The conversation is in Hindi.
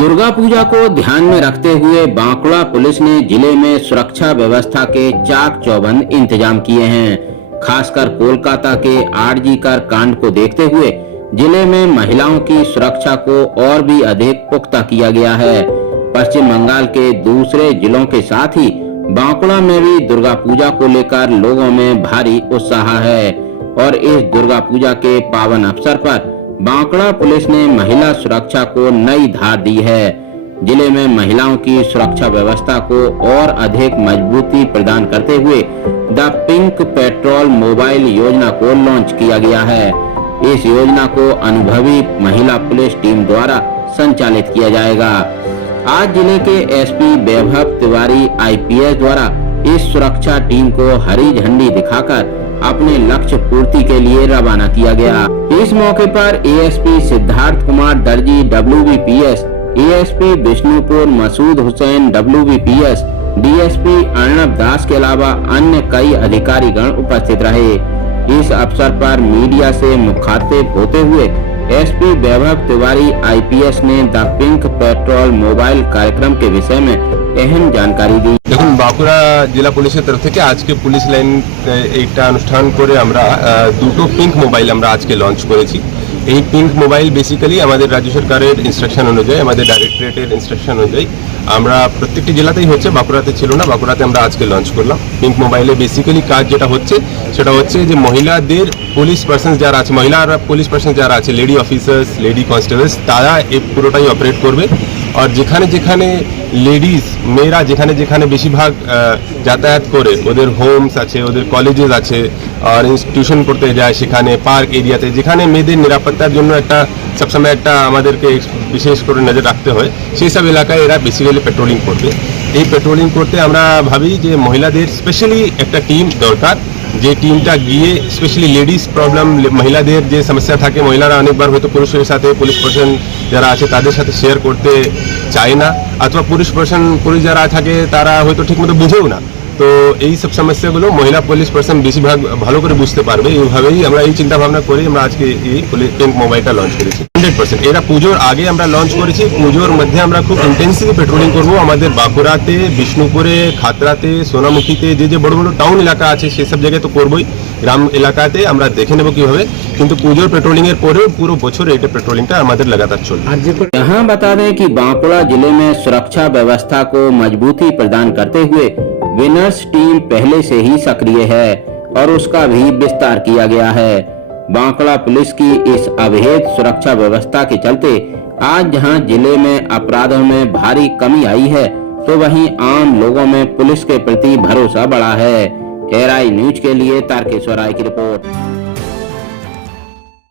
दुर्गा पूजा को ध्यान में रखते हुए बांकुड़ा पुलिस ने जिले में सुरक्षा व्यवस्था के चाक चौबंद इंतजाम किए हैं। खासकर कोलकाता के आरजी कार कांड को देखते हुए जिले में महिलाओं की सुरक्षा को और भी अधिक पुख्ता किया गया है। पश्चिम बंगाल के दूसरे जिलों के साथ ही बांकुड़ा में भी दुर्गा पूजा को लेकर लोगों में भारी उत्साह है और इस दुर्गा पूजा के पावन अवसर पर बांकुड़ा पुलिस ने महिला सुरक्षा को नई धार दी है। जिले में महिलाओं की सुरक्षा व्यवस्था को और अधिक मजबूती प्रदान करते हुए द पिंक पेट्रोल मोबाइल योजना को लॉन्च किया गया है। इस योजना को अनुभवी महिला पुलिस टीम द्वारा संचालित किया जाएगा। आज जिले के एसपी वैभव तिवारी आईपीएस द्वारा इस सुरक्षा टीम को हरी झंडी दिखाकर अपने लक्ष्य पूर्ति के लिए रवाना किया गया। इस मौके पर ASP Siddharth Kumar Darji WBPS, ASP Bishnupur Masood Hussain WBPS, DSP Arnab Das के अलावा अन्य कई अधिकारीगण उपस्थित रहे। इस अवसर पर मीडिया से मुखातिब होते हुए एसपी वैभव तिवारी आईपीएस ने द पिंक पेट्रोल मोबाइल कार्यक्रम के विषय में अहम जानकारी दी। দেখুন বাঁকুড়া জেলা পুলিশের তরফ থেকে আজকে পুলিশ লাইন একটা অনুষ্ঠান করে আমরা দুটো পিঙ্ক মোবাইল আমরা আজকে লঞ্চ করেছি। এই পিঙ্ক মোবাইল বেসিক্যালি আমাদের রাজ্য সরকারের ইনস্ট্রাকশন অনুযায়ী, আমাদের ডাইরেক্টরেটের ইনস্ট্রাকশন অনুযায়ী আমরা প্রত্যেকটি জেলাতেই হচ্ছে, বাঁকুড়াতে ছিল না, বাঁকুড়াতে আমরা আজকে লঞ্চ করলাম। পিঙ্ক মোবাইলে বেসিক্যালি কাজ যেটা হচ্ছে সেটা হচ্ছে যে মহিলাদের পুলিশ পার্সন যারা আছে, মহিলারা পুলিশ পার্সন যারা আছে, লেডি অফিসার্স, লেডি কনস্টেবলস, তারা এই পুরোটাই অপারেট করবে। আর যেখানে যেখানে লেডিজ মেয়েরা যেখানে যেখানে বেশিরভাগ যাতায়াত করে, ওদের হোমস আছে, ওদের কলেজেস আছে আর ইনস্টিটিউশন পড়তে যায়, সেখানে পার্ক এরিয়াতে যেখানে মেয়েদের নিরাপত্তার জন্য একটা সবসময় একটা আমাদেরকে বিশেষ করে নজর রাখতে হয়, সেই সব এলাকায় এরা বেসিক্যালি পেট্রোলিং করবে। এই পেট্রোলিং করতে আমরা ভাবি যে মহিলাদের স্পেশালি একটা টিম দরকার, যে টিমটা গিয়ে স্পেশালি লেডিস প্রবলেম, মহিলাদের যে সমস্যা থাকে, মহিলারা অনেকবার হয়তো পুরুষের সাথে, পুলিশ পার্সন যারা আছে তাদের সাথে শেয়ার করতে চায় না, অথবা পুলিশ যারা থাকে তারা হয়তো ঠিকমতো বুঝেও না। তো এই সব সমস্যাগুলো মহিলা পুলিশ পার্সন বেশিরভাগ ভালো করে বুঝতে পারবে। এইভাবেই আমরা এই চিন্তা ভাবনা করে আমরা আজকে এই পিঙ্ক মোবাইলটা লঞ্চ করেছি। 100% এরা পুজোর আগে আমরা লঞ্চ করেছি। পুজোর মধ্যে আমরা খুব ইন্টেন্সিভলি পেট্রোলিং করবো। আমাদের বাঁকুড়াতে, বিষ্ণুপুরে, খাতড়াতে, সোনামুখীতে যে বড় বড় টাউন এলাকা আছে সেসব জায়গায় তো করবোই, গ্রাম এলাকাতে আমরা দেখে নেবো কিভাবে, কিন্তু পুজোর পেট্রোলিং এর পরেও পুরো বছর এটা পেট্রোলিংটা আমাদের लगातार चलবে। यहाँ बता दें कि बांकुड़ा जिले में सुरक्षा व्यवस्था को मजबूती प्रदान करते हुए विनर्स टीम पहले से ही सक्रिय है और उसका भी विस्तार किया गया है। बांकुड़ा पुलिस की इस अभेद सुरक्षा व्यवस्था के चलते आज जहां जिले में अपराधों में भारी कमी आई है, तो वहीं आम लोगों में पुलिस के प्रति भरोसा बढ़ा है। एआरआई न्यूज के लिए तारकेश्वर राय की रिपोर्ट।